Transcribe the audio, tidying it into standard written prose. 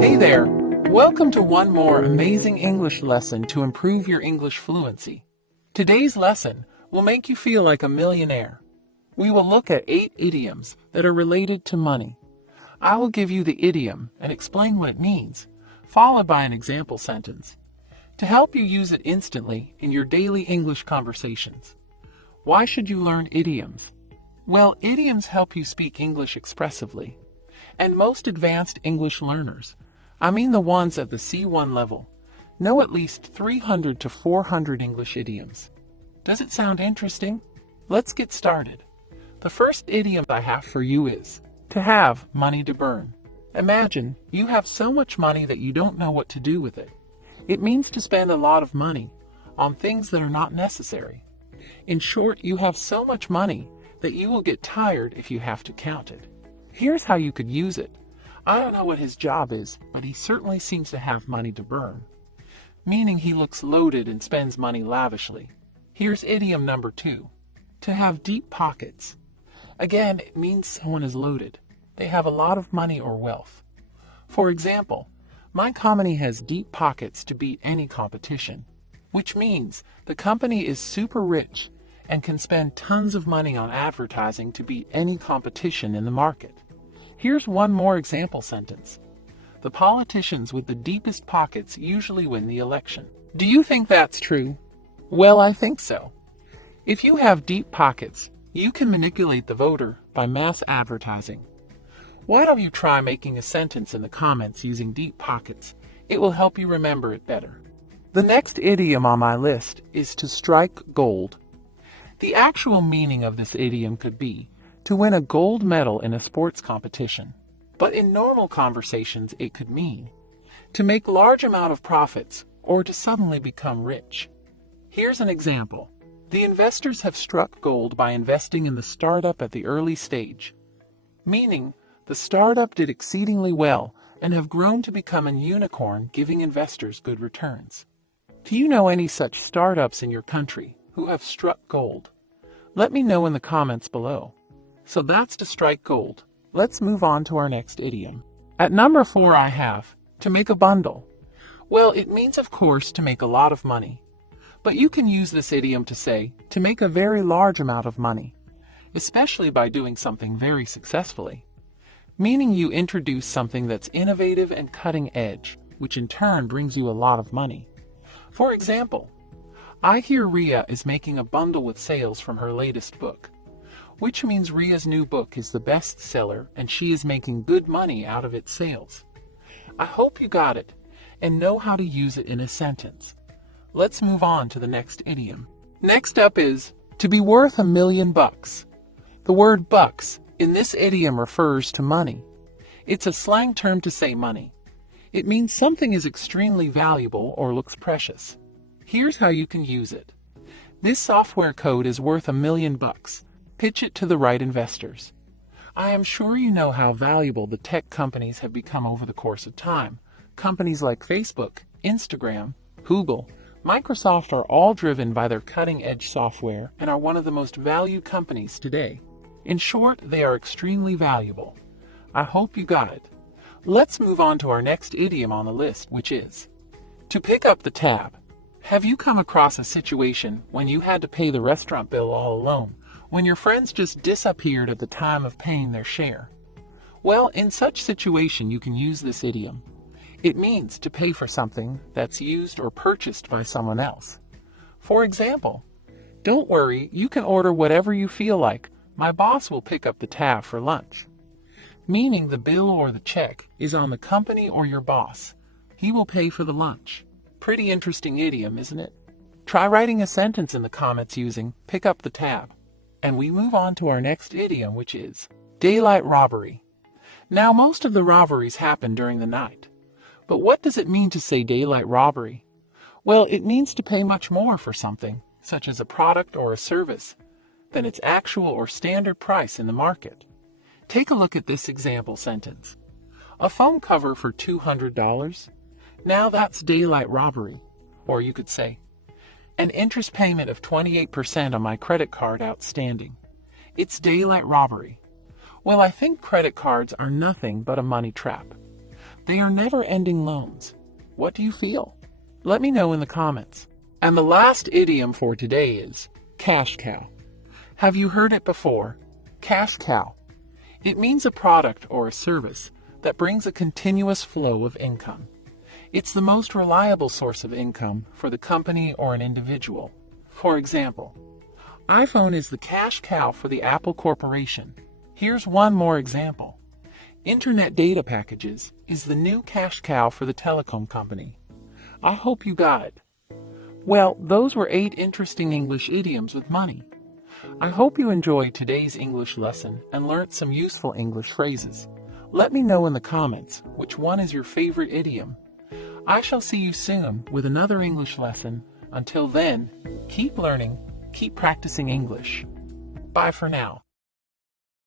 Hey there! Welcome to one more amazing English lesson to improve your English fluency. Today's lesson will make you feel like a millionaire. We will look at 8 idioms that are related to money. I will give you the idiom and explain what it means, followed by an example sentence, to help you use it instantly in your daily English conversations. Why should you learn idioms? Well, idioms help you speak English expressively. And most advanced English learners, I mean the ones at the C1 level, know at least 300 to 400 English idioms. Does it sound interesting? Let's get started. The first idiom I have for you is, to have money to burn. Imagine you have so much money that you don't know what to do with it. It means to spend a lot of money on things that are not necessary. In short, you have so much money that you will get tired if you have to count it. Here's how you could use it. I don't know what his job is, but he certainly seems to have money to burn, meaning he looks loaded and spends money lavishly. Here's idiom number 2, to have deep pockets. Again, it means someone is loaded. They have a lot of money or wealth. For example, my company has deep pockets to beat any competition, which means the company is super rich and can spend tons of money on advertising to beat any competition in the market. Here's one more example sentence. The politicians with the deepest pockets usually win the election. Do you think that's true? Well, I think so. If you have deep pockets, you can manipulate the voter by mass advertising. Why don't you try making a sentence in the comments using deep pockets? It will help you remember it better. The next idiom on my list is to strike gold. The actual meaning of this idiom could be to win a gold medal in a sports competition. But in normal conversations, it could mean to make large amount of profits or to suddenly become rich. Here's an example. The investors have struck gold by investing in the startup at the early stage, meaning the startup did exceedingly well and have grown to become a unicorn, giving investors good returns. Do you know any such startups in your country who have struck gold? Let me know in the comments below. So that's to strike gold. Let's move on to our next idiom. At number 4 I have, to make a bundle. Well, it means of course to make a lot of money. But you can use this idiom to say, to make a very large amount of money, especially by doing something very successfully. Meaning you introduce something that's innovative and cutting edge, which in turn brings you a lot of money. For example, I hear Ria is making a bundle with sales from her latest book, which means Ria's new book is the best seller and she is making good money out of its sales. I hope you got it and know how to use it in a sentence. Let's move on to the next idiom. Next up is to be worth $1 million. The word bucks in this idiom refers to money. It's a slang term to say money. It means something is extremely valuable or looks precious. Here's how you can use it. This software code is worth $1 million. Pitch it to the right investors. I am sure you know how valuable the tech companies have become over the course of time. Companies like Facebook, Instagram, Google, Microsoft are all driven by their cutting-edge software and are one of the most valued companies today. In short, they are extremely valuable. I hope you got it. Let's move on to our next idiom on the list, which is to pick up the tab. Have you come across a situation when you had to pay the restaurant bill all alone, when your friends just disappeared at the time of paying their share? Well, in such situation you can use this idiom. It means to pay for something that's used or purchased by someone else. For example, don't worry, you can order whatever you feel like. My boss will pick up the tab for lunch. Meaning the bill or the check is on the company or your boss. He will pay for the lunch. Pretty interesting idiom, isn't it? Try writing a sentence in the comments using pick up the tab. And we move on to our next idiom, which is daylight robbery. Now, most of the robberies happen during the night. But what does it mean to say daylight robbery? Well, it means to pay much more for something, such as a product or a service, than its actual or standard price in the market. Take a look at this example sentence. A phone cover for $200? Now that's daylight robbery. Or you could say, an interest payment of 28% on my credit card outstanding. It's daylight robbery. Well, I think credit cards are nothing but a money trap. They are never-ending loans. What do you feel? Let me know in the comments. And the last idiom for today is cash cow. Have you heard it before? Cash cow. It means a product or a service that brings a continuous flow of income. It's the most reliable source of income for the company or an individual. For example, iPhone is the cash cow for the Apple Corporation. Here's one more example. Internet data packages is the new cash cow for the telecom company. I hope you got it. Well, those were 8 interesting English idioms with money. I hope you enjoyed today's English lesson and learned some useful English phrases. Let me know in the comments which one is your favorite idiom. I shall see you soon with another English lesson. Until then, keep learning, keep practicing English. Bye for now.